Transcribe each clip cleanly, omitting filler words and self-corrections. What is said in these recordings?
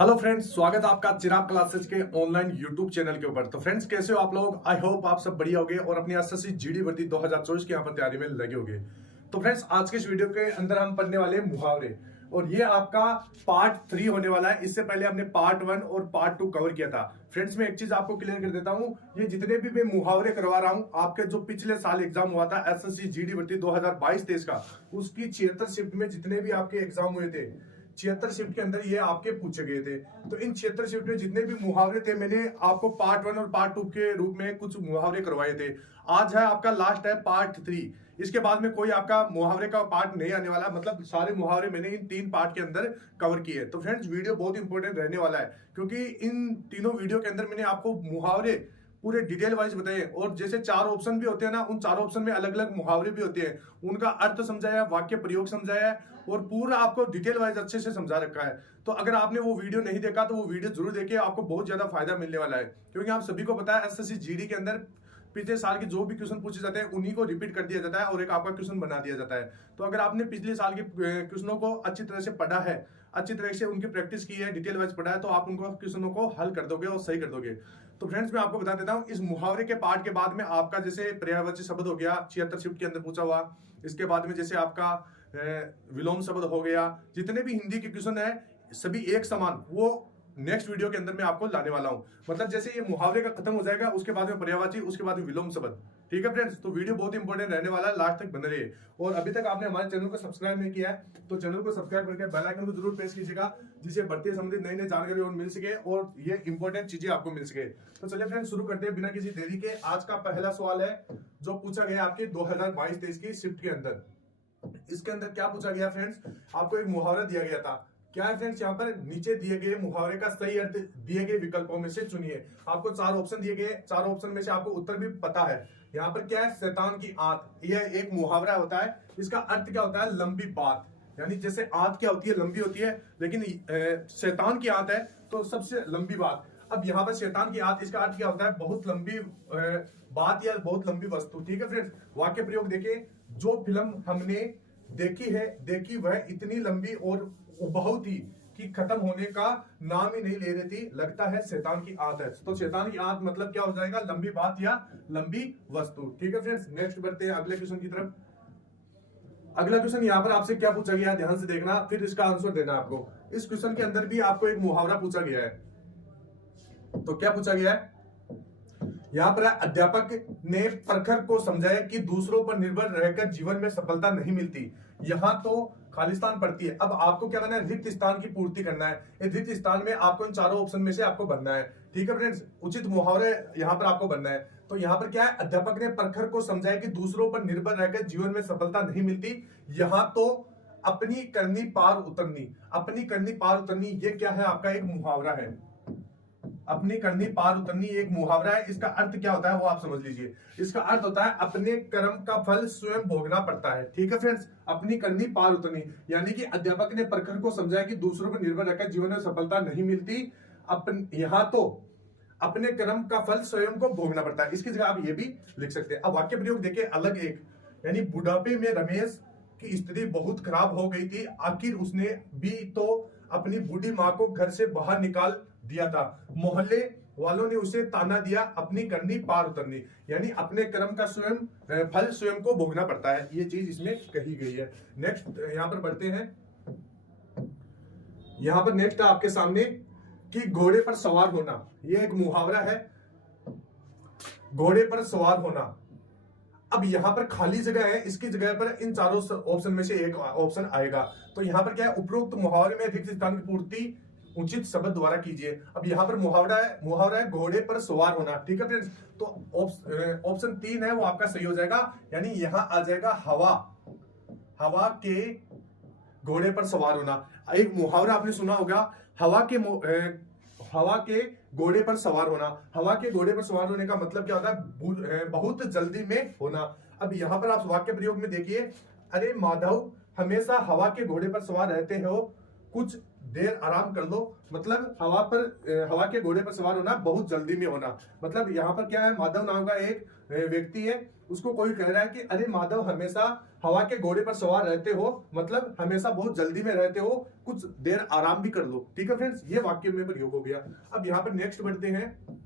Hello friends, स्वागत है आपका चिराग क्लासेस के ऑनलाइन यूट्यूब चैनल के ऊपर। तो फ्रेंड्स, कैसे हो आप लोग? आई होप आप सब बढ़िया होगे और अपनी एसएससी जीडी भर्ती 2024 की यहाँ पर तैयारी में लगे होगे। तो फ्रेंड्स, आज के इस वीडियो के अंदर हम पढ़ने वाले हैं मुहावरे, और ये आपका पार्ट 3 होने वाला है। इससे पहले हमने पार्ट 1 और पार्ट 2 कवर किया था। फ्रेंड्स, मैं एक चीज आपको क्लियर कर देता हूँ, ये जितने भी मैं मुहावरे करवा रहा हूँ, आपके जो पिछले साल एग्जाम हुआ था एसएससी जीडी भर्ती 2022-23 का, उसकी 76 शिफ्ट में जितने भी आपके एग्जाम हुए थे, 76 शिफ्ट के अंदर ये आपके पूछे गए थे। तो इन 76 शिफ्ट में जितने भी मुहावरे थे, मैंने आपको पार्ट 1 और पार्ट 2 के रूप में कुछ मुहावरे करवाए थे। आज है आपका लास्ट है पार्ट 3। इसके बाद में कोई आपका मुहावरे का पार्ट नहीं आने वाला, मतलब सारे मुहावरे मैंने इन 3 पार्ट के अंदर कवर किए। तो फ्रेंड्स, वीडियो बहुत इंपॉर्टेंट रहने वाला है, क्योंकि इन तीनों वीडियो के अंदर मैंने आपको मुहावरे पूरे डिटेल वाइज बताए, और जैसे 4 ऑप्शन भी होते हैं ना, उन 4 ऑप्शन में अलग अलग मुहावरे भी होते हैं, उनका अर्थ समझाया, वाक्य प्रयोग समझाया और पूरा आपको डिटेल वाइज अच्छे से समझा रखा है। तो अगर आपने वो वीडियो नहीं देखा तो वो वीडियो जरूर देखिए, आपको बहुत ज्यादा फायदा मिलने वाला है। क्योंकि आप सभी को पता है एसएससी जीडी के अंदर पिछले साल के जो भी क्वेश्चन पूछे जाते हैं उन्हीं को रिपीट कर दिया जाता है और एक आपका क्वेश्चन बना दिया जाता है। तो अगर आपने पिछले साल के क्वेश्चनों को अच्छी तरह से पढ़ा है, अच्छी तरह से उनकी प्रैक्टिस की है, डिटेल वाइज पढ़ा है, तो आप उनको क्वेश्चनों को हल कर दोगे और सही कर दोगे। तो फ्रेंड्स, मैं आपको बता देता हूं, इस मुहावरे के पार्ट के बाद में आपका जैसे पर्यायवाची शब्द हो गया 76 शिफ्ट के अंदर पूछा हुआ, इसके बाद में जैसे आपका विलोम शब्द हो गया, जितने भी हिंदी के क्वेश्चन है सभी एक समान, वो नेक्स्ट वीडियो के अंदर मैं आपको लाने वाला हूं। मतलब जैसे ये मुहावरे का खत्म हो जाएगा, उसके बाद में पर्यायवाची, उसके बाद में विलोम शब्द। ठीक है फ्रेंड्स, तो वीडियो बहुत इंपॉर्टेंट रहने वाला है, लास्ट तक बने रहिए। और अभी तक आपने हमारे चैनल को सब्सक्राइब नहीं किया है तो चैनल को सब्सक्राइब करके बेल आइकन को जरूर प्रेस कीजिएगा, जिससे भर्ती संबंधित नई नई जानकारी और मिल सके और ये इंपॉर्टेंट चीजें आपको मिल सके। तो चलिए फ्रेंड्स, शुरू करते हैं बिना किसी देरी के। आज का पहला सवाल है जो पूछा गया आपके 2022-23 की शिफ्ट के अंदर। इसके अंदर क्या पूछा गया फ्रेंड्स, आपको एक मुहावरा दिया गया था। क्या है फ्रेंड्स, यहाँ पर नीचे दिए गए मुहावरे का सही अर्थ दिए गए विकल्पों में से चुनिए। आपको 4 ऑप्शन दिए गए, 4 ऑप्शन में से आपको उत्तर भी पता है। यहाँ पर क्या है, शैतान की आंत, यह एक मुहावरा होता है। इसका अर्थ क्या होता है, लंबी बात। यानी जैसे आंत क्या होती है, लंबी होती है, लेकिन शैतान की आंत है तो सबसे लंबी बात। अब यहाँ पर शैतान की आंत, इसका अर्थ क्या होता है, बहुत लंबी बात या बहुत लंबी वस्तु। ठीक है फ्रेंड्स, वाक्य प्रयोग देखिए, जो फिल्म हमने देखी वह इतनी लंबी और बहुत ही कि खत्म होने का नाम ही नहीं ले रही थी, लगता है शैतान की आंत है। तो शैतान की आंत मतलब क्या हो जाएगा, लंबी बात या लंबी वस्तु। ठीक है फ्रेंड्स, नेक्स्ट बढ़ते हैं अगले क्वेश्चन की तरफ। अगला क्वेश्चन यहाँ पर आपसे क्या पूछा गया, ध्यान से देखना, फिर इसका आंसर देना आपको। इस क्वेश्चन के अंदर भी आपको एक मुहावरा पूछा गया है। तो क्या पूछा गया है, यहाँ पर अध्यापक ने प्रखर को समझाया कि दूसरों पर निर्भर रहकर जीवन में सफलता नहीं मिलती, यहाँ तो खालिस्तान पड़ती है। अब आपको क्या करना है, रिक्त स्थान की पूर्ति करना है। रिक्त स्थान में आपको इन चारों ऑप्शन में से आपको भरना है। ठीक है फ्रेंड्स, उचित मुहावरे यहाँ पर आपको भरना है। तो यहाँ पर क्या है, अध्यापक ने प्रखर को समझाया कि दूसरों पर निर्भर रहकर जीवन में सफलता नहीं मिलती, यहाँ तो अपनी करनी पार उतरनी। अपनी करनी पार उतरनी, ये क्या है, आपका एक मुहावरा है। अपनी करनी पार उतरनी एक मुहावरा है। इसका अर्थ क्या होता है वो आप समझ लीजिए। इसका अर्थ होता है अपने कर्म का फल स्वयं भोगना पड़ता है। ठीक है फ्रेंड्स, अपनी करनी पार उतरनी, यानी कि अध्यापक ने प्रखर को समझाया कि दूसरों पर निर्भर रहकर जीवन में सफलता नहीं मिलती, यहाँ तो अपने कर्म का फल स्वयं को भोगना पड़ता है। इसकी जगह आप ये भी लिख सकते हैं। अब वाक्य प्रयोग देखिए अलग एक, यानी बुढ़ापे में रमेश की स्थिति बहुत खराब हो गई थी, आखिर उसने भी तो अपनी बूढ़ी माँ को घर से बाहर निकाल दिया था, मोहल्ले वालों ने उसे ताना दिया, अपनी करनी पार उतरनी, यानी अपने कर्म का स्वयं फल स्वयं को भोगना पड़ता है। ये चीज इसमें कही गई है। नेक्स्ट यहाँ पर बढ़ते हैं। यहाँ पर नेक्स्ट आपके सामने कि घोड़े पर सवार होना, ये एक मुहावरा है, घोड़े पर सवार होना। अब यहाँ पर खाली जगह है, इसकी जगह पर इन चारों ऑप्शन में से एक ऑप्शन आएगा। तो यहाँ पर क्या है, उपरोक्त मुहावरे में रिक्त स्थान की पूर्ति उचित शब्द द्वारा कीजिए। अब यहाँ पर मुहावरा है घोड़े पर सवार होना। ठीक है फ्रेंड्स, तो ऑप्शन 3 है वो आपका सही हो जाएगा, यानी यहाँ आ जाएगा हवा के घोड़े पर सवार होना। एक मुहावरा आपने सुना होगा, हवा के घोड़े पर सवार होना। हवा के घोड़े पर सवार होने का मतलब क्या होता है, बहुत जल्दी में होना। अब यहाँ पर आप वाक्य प्रयोग में देखिए, अरे माधव हमेशा हवा के घोड़े पर सवार रहते हो, कुछ देर आराम कर लो। मतलब हवा के घोड़े पर सवार होना बहुत जल्दी में होना। मतलब यहाँ पर क्या है, माधव नाम का एक व्यक्ति है, उसको कोई कह रहा है कि अरे माधव हमेशा हवा के घोड़े पर सवार रहते हो, मतलब हमेशा बहुत जल्दी में रहते हो, कुछ देर आराम भी कर लो। ठीक है फ्रेंड्स, ये वाक्य में प्रयोग हो गया। अब यहाँ पर नेक्स्ट बढ़ते हैं।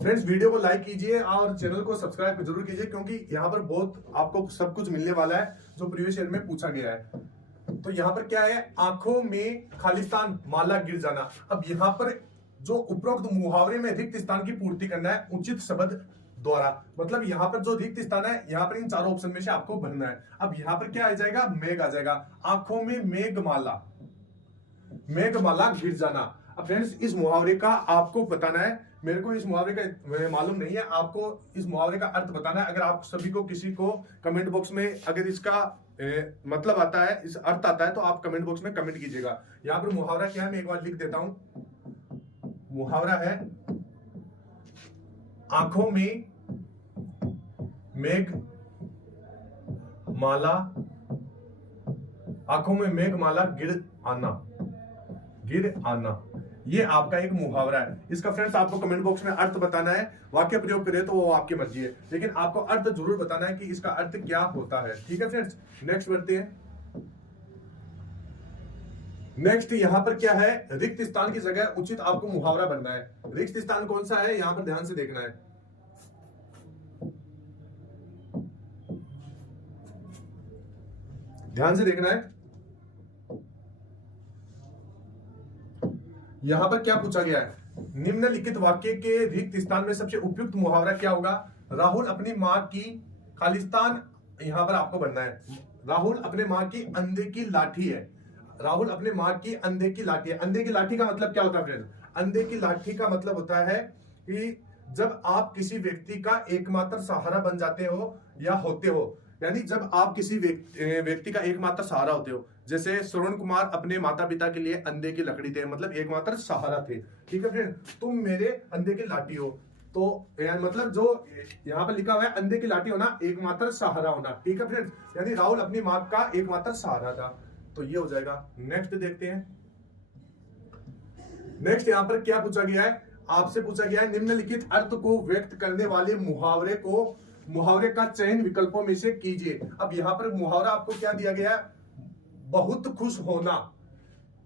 फ्रेंड्स वीडियो को लाइक कीजिए और चैनल को सब्सक्राइब जरूर कीजिए, क्योंकि यहाँ पर बहुत आपको सब कुछ मिलने वाला है जो प्रीवियस ईयर में पूछा गया है। तो यहाँ पर क्या है, आंखों में खालिस्तान माला गिर जाना। अब यहाँ पर जो उपरोक्त मुहावरे में रिक्त स्थान की पूर्ति करना है उचित शब्द द्वारा, मतलब यहाँ पर जो रिक्त स्थान है यहाँ पर इन चारों ऑप्शन में से आपको भरना है। अब यहाँ पर क्या आ जाएगा, मेघ आ जाएगा। आंखों में मेघमाला, मेघमाला गिर जाना। अब फ्रेंड्स इस मुहावरे का आपको बताना है, मेरे को इस मुहावरे का मालूम नहीं है, आपको इस मुहावरे का अर्थ बताना है। अगर आप सभी को किसी को कमेंट बॉक्स में अगर इसका मतलब आता है, इस अर्थ आता है, तो आप कमेंट बॉक्स में कमेंट कीजिएगा। यहाँ पर मुहावरा क्या है मैं एक बार लिख देता हूं। मुहावरा है आंखों में मेघ माला, आंखों में मेघ माला गिर आना, गिर आना, ये आपका एक मुहावरा है। इसका फ्रेंड्स आपको कमेंट बॉक्स में अर्थ बताना है। वाक्य प्रयोग करें तो वो आपकी मर्जी है, लेकिन आपको अर्थ जरूर बताना है कि इसका अर्थ क्या होता है। ठीक है फ्रेंड्स, नेक्स्ट बढ़ते हैं। नेक्स्ट यहां पर क्या है, रिक्त स्थान की जगह उचित आपको मुहावरा बनना है। रिक्त स्थान कौन सा है, यहां पर ध्यान से देखना है। ध्यान से देखना है। यहां पर क्या पूछा गया है, निम्नलिखित वाक्य के रिक्त स्थान में सबसे उपयुक्त मुहावरा क्या होगा। राहुल अपनी मां की खालिस्तान, यहां पर आपको बनना है। राहुल अपने मां की अंधे की लाठी है। राहुल अपने मां की अंधे की लाठी है। अंधे की लाठी का मतलब क्या होता है फ्रेंड्स, अंधे की लाठी का मतलब होता है कि जब आप किसी व्यक्ति का एकमात्र सहारा बन जाते हो या होते हो, यानी जब आप किसी व्यक्ति का एकमात्र सहारा होते हो। जैसे श्रवण कुमार अपने माता पिता के लिए अंधे की लकड़ी थे, मतलब एकमात्र सहारा थे। ठीक है फ्रेंड, तुम मेरे अंधे की लाठी हो, तो मतलब जो यहाँ पर लिखा हुआ है अंधे की लाठी होना, एकमात्र सहारा होना। ठीक है फ्रेंड्स, यानी राहुल अपनी मां का एकमात्र सहारा था, तो ये हो जाएगा। नेक्स्ट देखते हैं। नेक्स्ट यहाँ पर क्या पूछा गया है, आपसे पूछा गया है निम्नलिखित अर्थ को व्यक्त करने वाले मुहावरे का चयन विकल्पों में से कीजिए। अब यहाँ पर मुहावरा आपको क्या दिया गया है, बहुत खुश होना।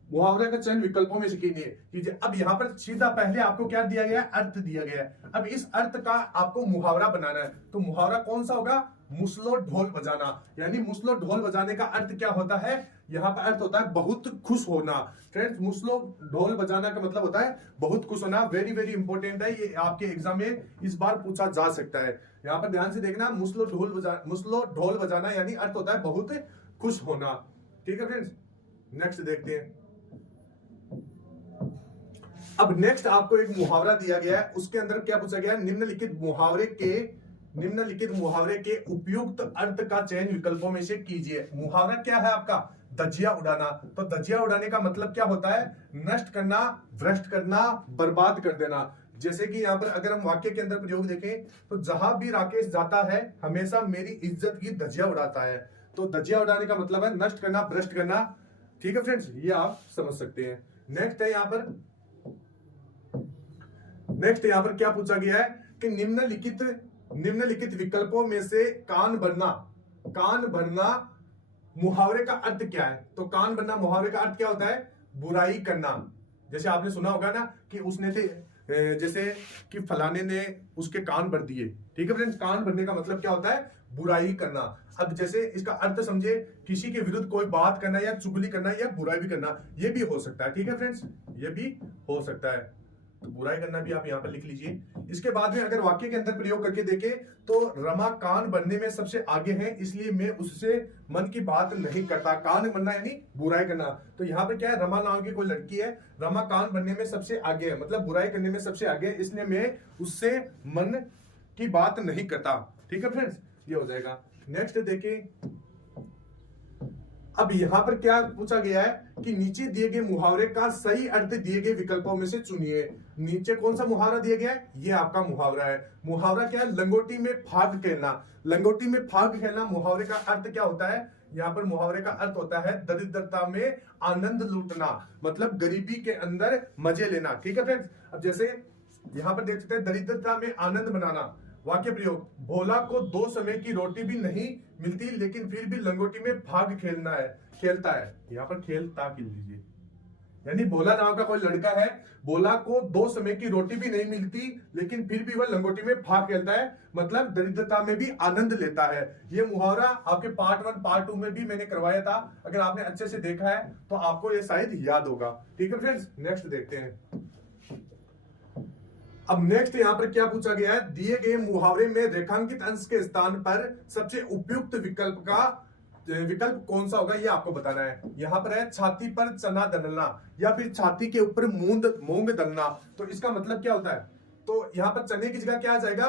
मुहावरे का चयन विकल्पों में से कीजिए। अब यहाँ पर सीधा पहले आपको क्या दिया गया है, अर्थ दिया गया है। अब इस अर्थ का आपको मुहावरा बनाना है, तो मुहावरा कौन सा होगा, मुसलो ढोल बजाना। यानी मुसलो ढोल बजाने का अर्थ क्या होता है, यहाँ पर अर्थ होता है बहुत खुश होना। फ्रेंड्स मुसलो ढोल बजाना का मतलब होता है बहुत खुश होना। वेरी वेरी इंपॉर्टेंट है, ये आपके एग्जाम में इस बार पूछा जा सकता है। यहाँ पर ध्यान से देखना, मुसलो ढोल बजाना यानी अर्थ होता है बहुत खुश होना। ठीक है फ्रेंड्स, नेक्स्ट देखते हैं। अब नेक्स्ट आपको एक मुहावरा दिया गया है, उसके अंदर क्या पूछा गया है, निम्नलिखित मुहावरे के उपयुक्त अर्थ का चयन विकल्पों में से कीजिए। मुहावरा क्या है आपका, धज्जिया उड़ाना। तो धज्जिया उड़ाने का मतलब क्या होता है, नष्ट करना, भ्रष्ट करना, बर्बाद कर देना। जैसे कि यहाँ पर अगर हम वाक्य के अंदर प्रयोग देखें तो जहां भी राकेश जाता है हमेशा मेरी इज्जत की धज्जिया उड़ाता है। तो धज्जिया उड़ाने का मतलब है नष्ट करना, भ्रष्ट करना। ठीक है फ्रेंड्स, ये आप समझ सकते हैं। नेक्स्ट है यहाँ पर क्या पूछा गया है कि निम्नलिखित विकल्पों में से कान भरना मुहावरे का अर्थ क्या है। तो कान भरना मुहावरे का अर्थ क्या होता है, बुराई करना। जैसे आपने सुना होगा ना कि उसने थे जैसे कि फलाने ने उसके कान भर दिए। ठीक है फ्रेंड्स, कान भरने का मतलब क्या होता है, बुराई करना। अब जैसे इसका अर्थ समझे, किसी के विरुद्ध कोई बात करना या चुगली करना या बुराई भी करना, ये भी हो सकता है। ठीक है फ्रेंड्स, ये भी हो सकता है, तो बुराई करना भी आप यहाँ पर लिख लीजिए। इसके बाद में अगर वाक्य के अंदर प्रयोग करके देखें तो रमा कान बनने में सबसे आगे है, इसलिए मैं उससे मन की बात नहीं करता। कान बनना यानी बुराई करना। तो यहाँ पर क्या है, रमा नाम की कोई लड़की है, रमा कान बनने में सबसे आगे है, मतलब बुराई करने में सबसे आगे है, इसलिए मैं उससे मन की बात नहीं करता। ठीक है फ्रेंड्स, ये हो जाएगा। नेक्स्ट देखिए, अब यहां पर क्या पूछा गया है कि नीचे दिए गए मुहावरे का सही अर्थ दिए गए विकल्पों में से चुनिए। नीचे कौन सा मुहावरा दिया गया है, ये आपका मुहावरा है। मुहावरा क्या है, लंगोटी में फाग खेलना। लंगोटी में फाग खेलना मुहावरे का अर्थ क्या होता है, यहाँ पर मुहावरे का अर्थ होता है दरिद्रता में आनंद लूटना, मतलब गरीबी के अंदर मजे लेना। ठीक है फ्रेंड्स, अब जैसे यहाँ पर देख सकते हैं दरिद्रता में आनंद मनाना। वाक्य प्रयोग, भोला को 2 समय की रोटी भी नहीं मिलती लेकिन फिर भी लंगोटी में भाग खेलता है। यहाँ पर खेलता लिख लीजिए, यानी भोला नाम का कोई लड़का है, भोला को 2 समय की रोटी भी नहीं मिलती लेकिन फिर भी वह लंगोटी में भाग खेलता है, मतलब दरिद्रता में भी आनंद लेता है। ये मुहावरा आपके पार्ट 1 पार्ट 2 में भी मैंने करवाया था, अगर आपने अच्छे से देखा है तो आपको ये शायद याद होगा। ठीक है फ्रेंड्स, नेक्स्ट देखते हैं। अब नेक्स्ट यहां पर क्या पूछा गया है, दिए गए मुहावरे में रेखांकित अंश के स्थान पर सबसे उपयुक्त विकल्प कौन सा होगा, ये आपको बताना है। यहां पर है छाती पर चना दलना या फिर छाती के ऊपर मूंग दलना। तो इसका मतलब क्या होता है, तो यहां पर चने की जगह क्या आ जाएगा,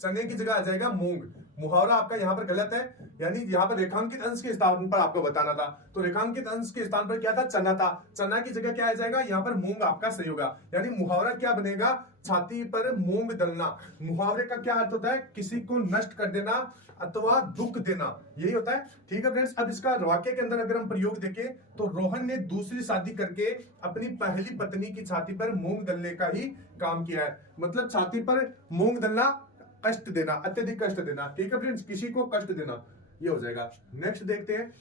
चने की जगह आ जाएगा मूंग। मुहावरा आपका यहाँ पर गलत है, यानी यहाँ पर रेखांकित अंश के स्थान पर आपको बताना था, तो रेखांकित अंश के स्थान पर क्या था, चना था। चना की जगह क्या आ जाएगा, यहाँ पर मूंग आपका सही होगा। यानी मुहावरा क्या बनेगा, छाती पर मूंग दलना। मुहावरे का क्या अर्थ होता है, किसी को नष्ट कर देना अथवा दुख देना, यही होता है। ठीक है फ्रेंड्स, अब इसका वाक्य के अंदर अगर हम प्रयोग देखें तो रोहन ने दूसरी शादी करके अपनी पहली पत्नी की छाती पर मूंग दलने का ही काम किया है। मतलब छाती पर मूंग दलना, कष्ट देना, अत्यधिक कष्ट देना। ठीक है फ्रेंड्स, किसी को कष्ट देना, ये हो जाएगा। नेक्स्ट देखते हैं।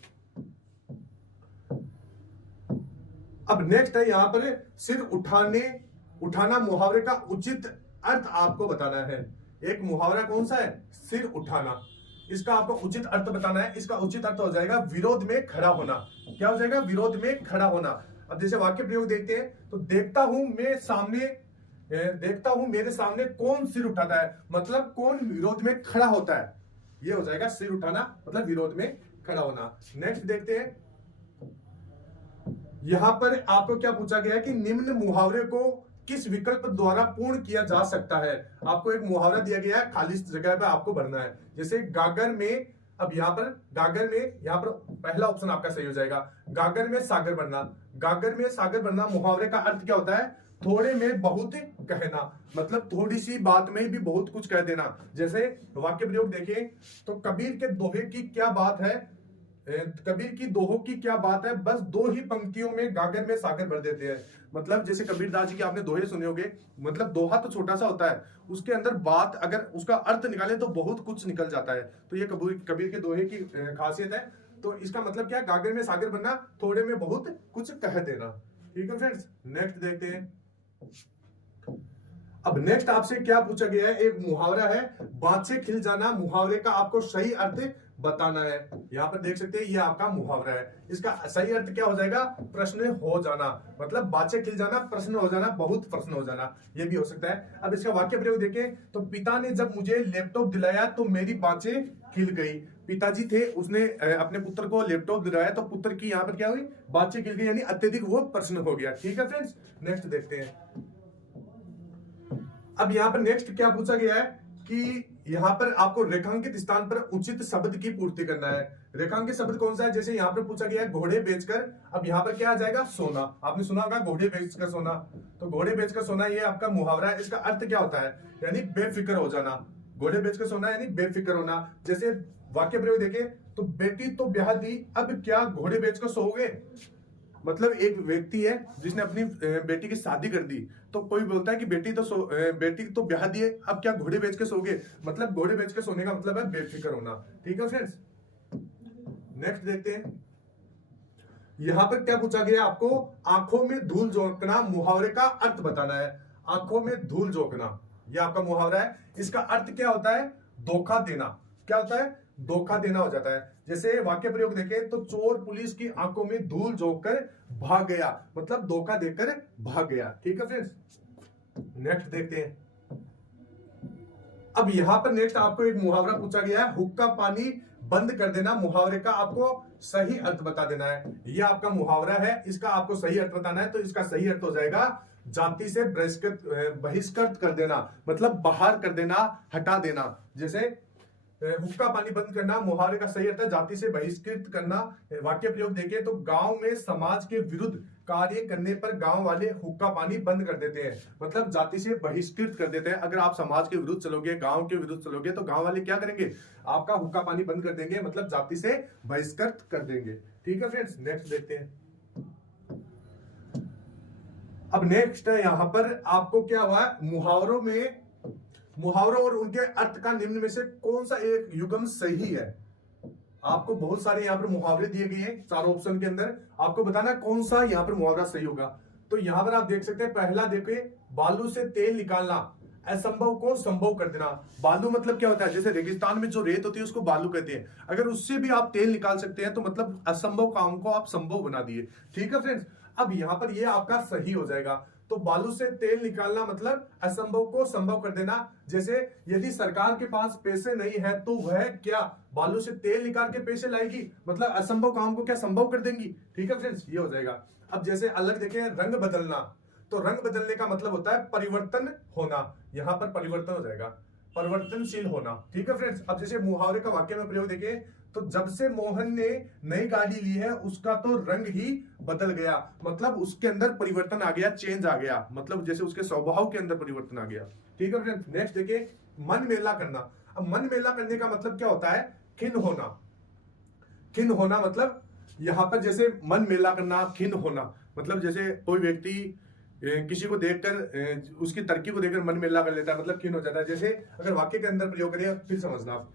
अब नेक्स्ट है यहां पर सिर उठाना मुहावरे का उचित अर्थ आपको बताना है। एक मुहावरा कौन सा है, सिर उठाना, इसका आपको उचित अर्थ बताना है। इसका उचित अर्थ हो जाएगा विरोध में खड़ा होना। क्या हो जाएगा, विरोध में खड़ा होना। अब जैसे वाक्य प्रयोग देखते हैं तो देखता हूं मेरे सामने कौन सिर उठाता है, मतलब कौन विरोध में खड़ा होता है, ये हो जाएगा सिर उठाना, मतलब विरोध में खड़ा होना। नेक्स्ट देखते हैं। यहां पर आपको क्या पूछा गया है कि निम्न मुहावरे को किस विकल्प द्वारा पूर्ण किया जा सकता है। आपको एक मुहावरा दिया गया है, खाली जगह पे आपको भरना है। जैसे गागर में, अब यहाँ पर पहला ऑप्शन आपका सही हो जाएगा, गागर में सागर बनना। गागर में सागर बनना मुहावरे का अर्थ क्या होता है, थोड़े में बहुत कहना, मतलब थोड़ी सी बात में भी बहुत कुछ कह देना। जैसे वाक्य प्रयोग देखें तो कबीर के दोहे की क्या बात है, कबीर की दोहों की क्या बात है, बस 2 ही पंक्तियों में गागर में सागर भर देते हैं। मतलब जैसे कबीर दास जी के आपने दोहे सुने होंगे, मतलब दोहा तो छोटा सा होता है, उसके अंदर बात अगर उसका अर्थ निकाले तो बहुत कुछ निकल जाता है। तो ये कबीर के दोहे की खासियत है। तो इसका मतलब क्या, गागर में सागर बनना, थोड़े में बहुत कुछ कह देना। ठीक है फ्रेंड्स, नेक्स्ट देखते हैं। अब नेक्स्ट आपसे क्या पूछा गया है, एक मुहावरा है बात से खिल जाना। मुहावरे का आपको सही अर्थ बताना है। यहां पर देख सकते हैं ये आपका मुहावरा है, इसका सही अर्थ क्या हो जाएगा, प्रश्न हो जाना, मतलब बात से खिल जाना, प्रश्न हो जाना, बहुत प्रश्न हो जाना, ये भी हो सकता है। अब इसका वाक्य प्रयोग देखें तो पिता ने जब मुझे लैपटॉप दिलाया तो मेरी बातें खिल गई। पिताजी थे, उसने अपने पुत्र को लैपटॉप दिलाया तो पुत्र की यहाँ पर क्या हुई, बातें खिल गई, यानी अत्यधिक वो प्रश्न हो गया। ठीक है फ्रेंड्स, नेक्स्ट देखते हैं। अब यहाँ पर नेक्स्ट क्या पूछा गया है कि यहाँ पर आपको रेखांकित स्थान पर उचित शब्द की पूर्ति करना है। रेखांकित शब्द कौन सा है, जैसे यहाँ पर पूछा गया है घोड़े बेचकर, अब यहाँ पर क्या आ जाएगा, सोना। आपने सुना होगा घोड़े बेचकर सोना, तो घोड़े बेचकर सोना ये आपका मुहावरा है। इसका अर्थ क्या होता है, यानी बेफिक्र हो जाना। घोड़े बेचकर सोना यानी बेफिक्र होना। जैसे वाक्य प्रयोग देखें तो बेटी तो ब्याह दी, अब क्या घोड़े बेचकर सोओगे। मतलब एक व्यक्ति है जिसने अपनी बेटी की शादी कर दी, तो कोई बोलता है कि बेटी तो ब्याह दिए, अब क्या घोड़े बेच के सोगे। मतलब घोड़े बेच के सोने का मतलब है बेफिक्र होना। ठीक है फ्रेंड्स, नेक्स्ट देखते हैं। यहां पर क्या पूछा गया, आपको आंखों में धूल झोंकना मुहावरे का अर्थ बताना है। आंखों में धूल झोंकना यह आपका मुहावरा है। इसका अर्थ क्या होता है, धोखा देना। क्या होता है, धोखा देना हो जाता है। जैसे वाक्य प्रयोग देखें तो चोर पुलिस की आंखों में धूल झोंककर भाग गया, मतलब धोखा देकर भाग गया। ठीक है फ्रेंड्स, नेक्स्ट देखते हैं। अब यहां पर नेक्स्ट आपको एक मुहावरा पूछा गया है, हुक्का पानी बंद कर देना। मुहावरे का आपको सही अर्थ बता देना है। यह आपका मुहावरा है, इसका आपको सही अर्थ बताना है। तो इसका सही अर्थ हो जाएगा जाति से बहिष्कृत कर देना, मतलब बाहर कर देना, हटा देना। जैसे हुक्का पानी बंद करना, मुहावरे का सही अर्थ है जाति से बहिष्कृत करना। वाक्य प्रयोग देखें तो गांव में समाज के विरुद्ध कार्य करने पर गांव वाले हुक्का पानी बंद कर देते हैं, मतलब जाति से बहिष्कृत कर देते हैं। अगर आप समाज के विरुद्ध चलोगे, गांव के विरुद्ध चलोगे तो गांव वाले क्या करेंगे, आपका हुक्का पानी बंद कर देंगे, मतलब जाति से बहिष्कृत कर देंगे। ठीक है फ्रेंड्स, नेक्स्ट देखते हैं। अब नेक्स्ट है यहां पर आपको क्या हुआ, मुहावरों और उनके अर्थ का निम्न में से कौन सा एक युग्म सही है। आपको बहुत सारे यहाँ पर मुहावरे दिए गए हैं चारों ऑप्शन के अंदर, आपको बताना कौन सा यहाँ पर मुहावरा सही होगा। तो यहां पर आप देख सकते हैं, पहला देखिए, बालू से तेल निकालना, असंभव को संभव कर देना। बालू मतलब क्या होता है, जैसे रेगिस्तान में जो रेत होती है उसको बालू कहते हैं, अगर उससे भी आप तेल निकाल सकते हैं तो मतलब असंभव काम को आप संभव बना दिए। ठीक है फ्रेंड्स, अब यहां पर ये आपका सही हो जाएगा। तो बालू से तेल निकालना मतलब असंभव को संभव कर देना। जैसे यदि सरकार के पास पैसे नहीं है तो वह क्या बालू से तेल निकाल के पैसे लाएगी, मतलब असंभव काम को क्या संभव कर देंगी। ठीक है फ्रेंड्स, ये हो जाएगा। अब जैसे अलग देखें, रंग बदलना, तो रंग बदलने का मतलब होता है परिवर्तन होना, यहां पर परिवर्तन हो जाएगा, परिवर्तनशील होना। ठीक है फ्रेंड्स, अब जैसे मुहावरे का वाक्य में प्रयोग देखें, तो जब से मोहन ने नई गाड़ी ली है उसका तो रंग ही बदल गया, मतलब उसके अंदर परिवर्तन आ गया, चेंज आ गया, मतलब जैसे उसके स्वभाव के अंदर परिवर्तन आ गया। ठीक है फ्रेंड्स, नेक्स्ट देखिए, मन मेला करना। अब मन मेला करने का मतलब क्या होता है, खिन्न होना। खिन्न होना मतलब यहां पर जैसे मन मेला करना, खिन्न होना मतलब जैसे कोई व्यक्ति किसी को देखकर उसकी तरक्की को देखकर मन मेला कर लेता है, मतलब खिन्न हो जाता है। जैसे अगर वाक्य के अंदर प्रयोग करें फिर समझना आप,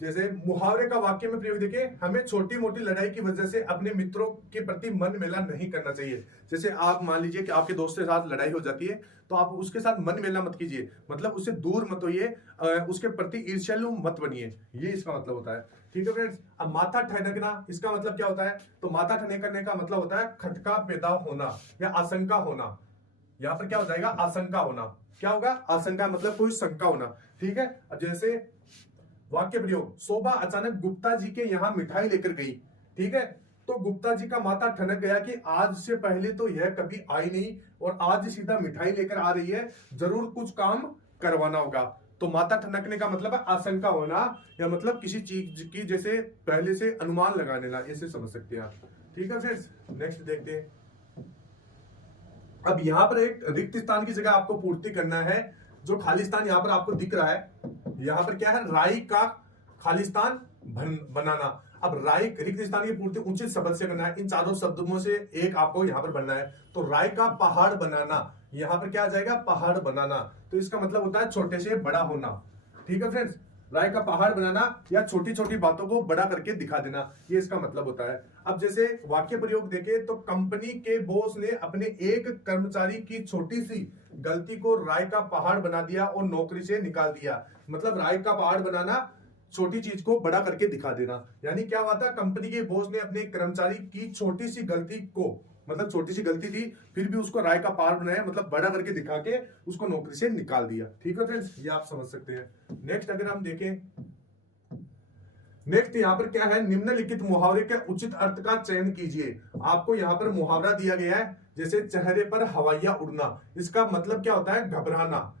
जैसे मुहावरे का वाक्य में प्रयोग देखिए, हमें छोटी मोटी लड़ाई की वजह से अपने मित्रों के प्रति मन मेला नहीं करना चाहिए। जैसे आप मान लीजिए कि आपके दोस्त के साथ लड़ाई हो जाती है तो आप उसके साथ मन मेला मत कीजिए, मतलब उससे दूर मत होइए, उसके प्रति ईर्ष्यालु मत बनिए, ये इसका मतलब होता है। ठीक है फ्रेंड्स, अब माथा ठनकना, इसका मतलब क्या होता है, तो माथा ठनकने का मतलब होता है खटका पैदा होना या आशंका होना। यहां पर क्या हो जाएगा, आशंका होना। क्या होगा, आशंका मतलब कोई शंका होना। ठीक है, अब जैसे वाक्य प्रयोग, शोभा अचानक गुप्ता जी के यहाँ मिठाई लेकर गई। ठीक है, तो गुप्ता जी का माथा ठनक गया कि आज से पहले तो यह कभी आई नहीं और आज सीधा मिठाई लेकर आ रही है, जरूर कुछ काम करवाना होगा। तो माथा ठनकने का मतलब है आशंका होना, या मतलब किसी चीज की जैसे पहले से अनुमान लगा लेना, ऐसे समझ सकते हैं आप। ठीक है फ्रेंड्स, नेक्स्ट देखते हैं। अब यहां पर एक रिक्त स्थान की जगह आपको पूर्ति करना है। जो खालिस्तान यहां पर आपको दिख रहा है, यहां पर क्या है, राई का खालिस्तान बनाना। अब राई रिक्त स्थान की पूर्ति उचित शब्द से करना है, इन चारों शब्दों से एक आपको यहां पर बनना है। तो राय का पहाड़ बनाना, यहां पर क्या आ जाएगा, पहाड़ बनाना। तो इसका मतलब होता है छोटे से बड़ा होना। ठीक है फ्रेंड्स, राय का पहाड़ बनाना या छोटी छोटी बातों को बड़ा करके दिखा देना, ये इसका मतलब होता है। अब जैसे वाक्य प्रयोग देखें, तो कंपनी के बॉस ने अपने एक कर्मचारी की छोटी सी गलती को राय का पहाड़ बना दिया और नौकरी से निकाल दिया। मतलब राय का पहाड़ बनाना, छोटी चीज को बड़ा करके दिखा देना। यानी क्या हुआ था, कंपनी के बॉस ने अपने कर्मचारी की छोटी सी गलती को, मतलब छोटी सी गलती थी फिर भी उसको राय का पहाड़ बनाया, मतलब बड़ा करके दिखा के उसको नौकरी से निकाल दिया। ठीक है फ्रेंड्स, ये आप समझ सकते हैं। नेक्स्ट अगर हम देखें, नेक्स्ट यहां पर क्या है, निम्नलिखित मुहावरे के उचित अर्थ का चयन कीजिए। आपको यहां पर मुहावरा दिया गया है, जैसे चेहरे पर हवाइयां उड़ना, इसका मतलब क्या होता है, घबराना।